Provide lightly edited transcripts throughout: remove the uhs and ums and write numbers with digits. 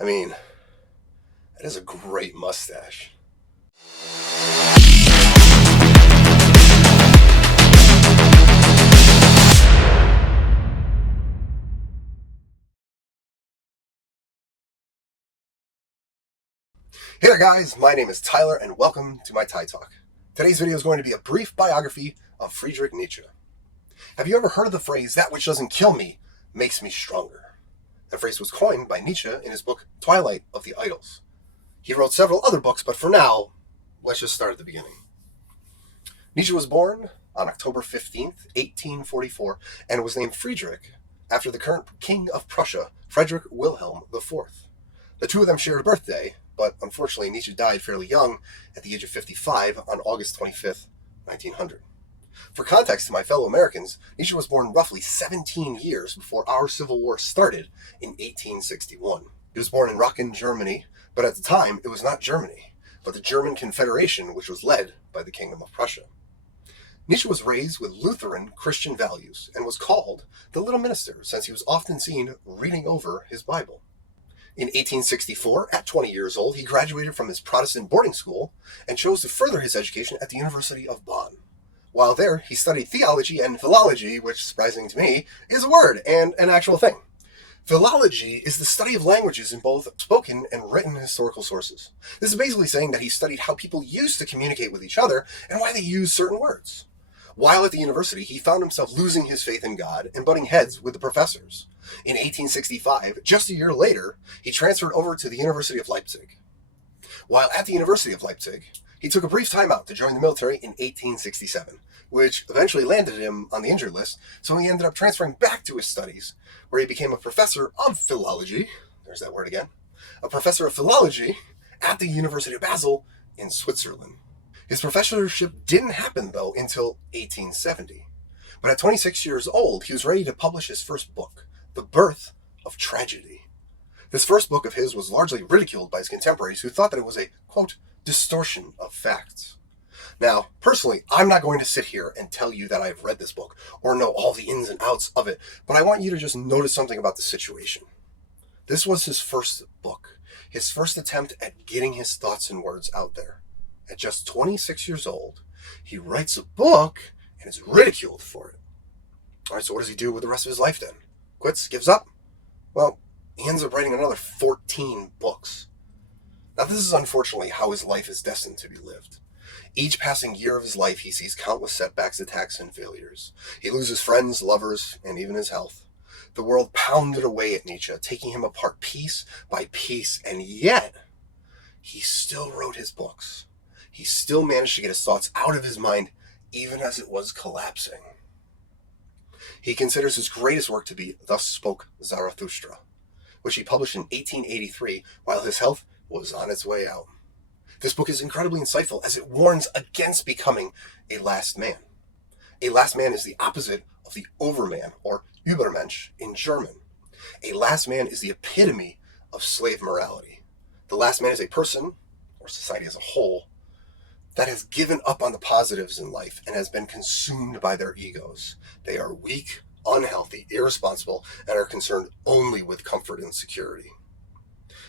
I mean, that is a great mustache. Hey there guys, my name is Tyler and welcome to my Ty Talk. Today's video is going to be a brief biography of Friedrich Nietzsche. Have you ever heard of the phrase, "that which doesn't kill me makes me stronger"? That phrase was coined by Nietzsche in his book Twilight of the Idols. He wrote several other books, but for now, let's just start at the beginning. Nietzsche was born on October 15th, 1844, and was named Friedrich after the current king of Prussia, Friedrich Wilhelm IV. The two of them shared a birthday, but unfortunately Nietzsche died fairly young at the age of 55 on August 25th, 1900. For context to my fellow Americans, Nietzsche was born roughly 17 years before our Civil War started in 1861. He was born in Rockin, Germany, but at the time it was not Germany, but the German Confederation, which was led by the Kingdom of Prussia. Nietzsche was raised with Lutheran Christian values and was called the Little Minister since he was often seen reading over his Bible. In 1864, at 20 years old, he graduated from his Protestant boarding school and chose to further his education at the University of Bonn. While there, he studied theology and philology, which, surprising to me, is a word and an actual thing. Philology is the study of languages in both spoken and written historical sources. This is basically saying that he studied how people used to communicate with each other and why they used certain words. While at the university, he found himself losing his faith in God and butting heads with the professors. In 1865, just a year later, he transferred over to the University of Leipzig. While at the University of Leipzig, he took a brief time out to join the military in 1867, which eventually landed him on the injured list, so he ended up transferring back to his studies, where he became a professor of philology, there's that word again, a professor of philology at the University of Basel in Switzerland. His professorship didn't happen, though, until 1870. But at 26 years old, he was ready to publish his first book, The Birth of Tragedy. This first book of his was largely ridiculed by his contemporaries who thought that it was a, quote, distortion of facts. Now, personally, I'm not going to sit here and tell you that I've read this book or know all the ins and outs of it, but I want you to just notice something about the situation. This was his first book, his first attempt at getting his thoughts and words out there. At just 26 years old, he writes a book and is ridiculed for it. All right, so what does he do with the rest of his life then? Quits? Gives up? Well, he ends up writing another 14 books. Now, this is unfortunately how his life is destined to be lived. Each passing year of his life, he sees countless setbacks, attacks, and failures. He loses friends, lovers, and even his health. The world pounded away at Nietzsche, taking him apart piece by piece, and yet, he still wrote his books. He still managed to get his thoughts out of his mind, even as it was collapsing. He considers his greatest work to be Thus Spoke Zarathustra, which he published in 1883 while his health was on its way out. This book is incredibly insightful as it warns against becoming a last man. A last man is the opposite of the overman, or Übermensch in German. A last man is the epitome of slave morality. The last man is a person, or society as a whole, that has given up on the positives in life and has been consumed by their egos. They are weak, unhealthy, irresponsible, and are concerned only with comfort and security.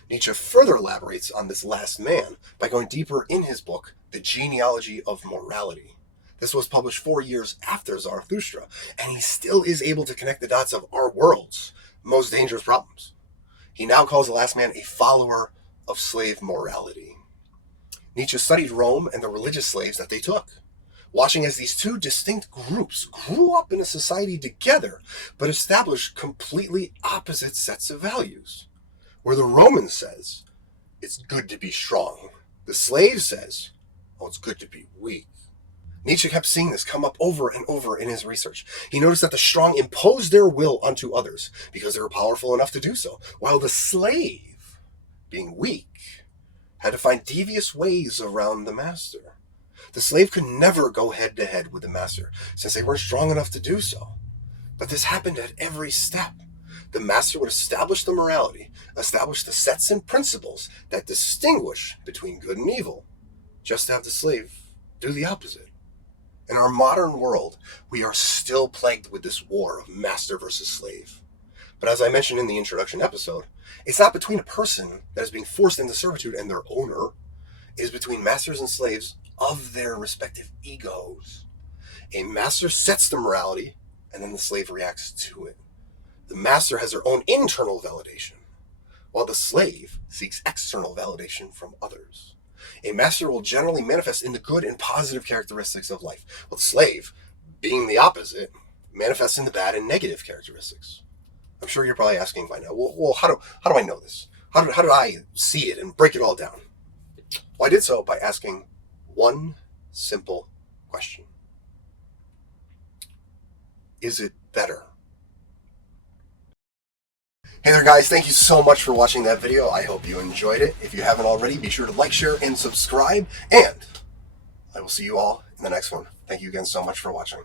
Nietzsche further elaborates on this last man by going deeper in his book, The Genealogy of Morality. This was published 4 years after Zarathustra, and he still is able to connect the dots of our world's most dangerous problems. He now calls the last man a follower of slave morality. Nietzsche studied Rome and the religious slaves that they took, watching as these two distinct groups grew up in a society together, but established completely opposite sets of values. Where the Roman says, it's good to be strong, the slave says, oh, it's good to be weak. Nietzsche kept seeing this come up over and over in his research. He noticed that the strong imposed their will onto others because they were powerful enough to do so, while the slave, being weak, had to find devious ways around the master. The slave could never go head to head with the master, since they weren't strong enough to do so. But this happened at every step. The master would establish the morality, establish the sets and principles that distinguish between good and evil, just to have the slave do the opposite. In our modern world, we are still plagued with this war of master versus slave. But as I mentioned in the introduction episode, it's not between a person that is being forced into servitude and their owner. It is between masters and slaves of their respective egos. A master sets the morality, and then the slave reacts to it. The master has their own internal validation, while the slave seeks external validation from others. A master will generally manifest in the good and positive characteristics of life, while the slave, being the opposite, manifests in the bad and negative characteristics. I'm sure you're probably asking by now, well, how do I know this? How do I see it and break it all down? Well, I did so by asking one simple question. Is it better? Hey there guys, thank you so much for watching that video. I hope you enjoyed it. If you haven't already, be sure to like, share, and subscribe. And I will see you all in the next one. Thank you again so much for watching.